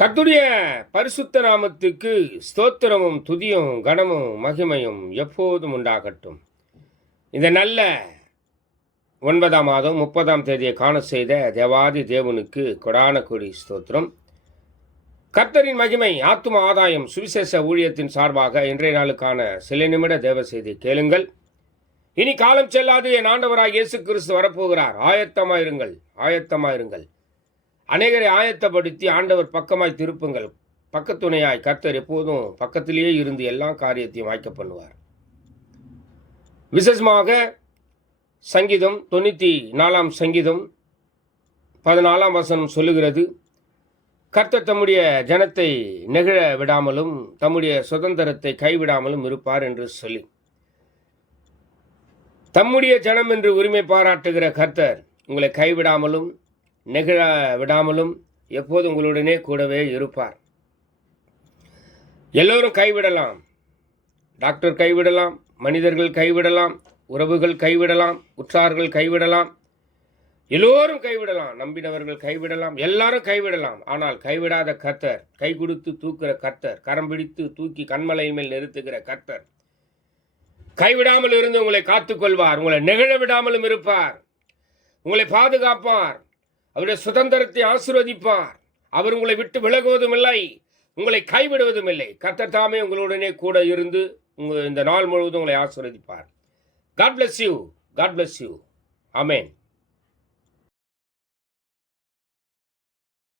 கர்த்தருடைய பரிசுத்த நாமத்துக்கு ஸ்தோத்திரமும் துதியும் கனமும் மகிமையும் எப்போதும் உண்டாகட்டும். இந்த நல்ல 9ஆம் மாதம் 30ஆம் தேதியை காண செய்த தேவாதி தேவனுக்கு கொடான கொடி ஸ்தோத்திரம். கர்த்தரின் மகிமை ஆத்தும ஆதாயம் சுவிசேஷ ஊழியத்தின் சார்பாக இன்றைய நாளுக்கான சில நிமிட தேவ செய்தி கேளுங்கள். இனி காலம் செல்லாது என் ஆண்டவராக இயேசு கிறிஸ்து வரப்போகிறார். ஆயத்தமாயிருங்கள், ஆயத்தமாயிருங்கள். அநேகரை ஆயத்தப்படுத்தி ஆண்டவர் பக்கமாய் திருப்புங்கள். பக்கத்துணையாய் கர்த்தர் எப்போதும் பக்கத்திலேயே இருந்து எல்லா காரியத்தையும் வாய்க்க பண்ணுவார். விசேஷமாக சங்கீதம் 94ஆம் சங்கீதம் 14ஆம் வசனம் சொல்லுகிறது, கர்த்தர் தம்முடைய ஜனத்தை நெகிழ விடாமலும் தம்முடைய சுதந்திரத்தை கைவிடாமலும் இருப்பார் என்று சொல்லி, தம்முடைய ஜனம் என்று உரிமை பாராட்டுகிற கர்த்தர் உங்களை கைவிடாமலும் நெகிழ விடாமலும் எப்போது உங்களுடனே கூடவே இருப்பார். எல்லோரும் கைவிடலாம், டாக்டர் கைவிடலாம், மனிதர்கள் கைவிடலாம், உறவுகள் கைவிடலாம், உற்றார்கள் கைவிடலாம், எல்லோரும் கைவிடலாம், நம்பினவர்கள் கைவிடலாம், எல்லாரும் கைவிடலாம். ஆனால் கைவிடாத கர்த்தர், கை கொடுத்து தூக்குற கர்த்தர், கரம் பிடித்து தூக்கி கண்மலை மேல் நிறுத்துகிற கர்த்தர் கைவிடாமல் இருந்து உங்களை காத்துக்கொள்வார். உங்களை நெகிழ விடாமலும் இருப்பார், உங்களை பாதுகாப்பார், அவருடைய சுதந்திரத்தை ஆசீர்வதிப்பார். அவர் உங்களை விட்டு விலகுவதும் இல்லை, உங்களை கைவிடுவதும் இல்லை. கர்த்தர் தாமே உங்களுடனே கூட இருந்து இந்த நாள் முழுவதும் உங்களை ஆசீர்வதிப்பார். God bless you. God bless you. Amen.